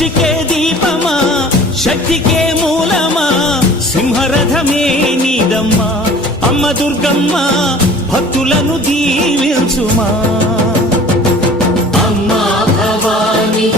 సృష్టికే దీపమా శక్తికే మూలమా సింహరథమే నీదమ్మా అమ్మ దుర్గమ్మ భక్తులను దీవించుమా అమ్మా భవాని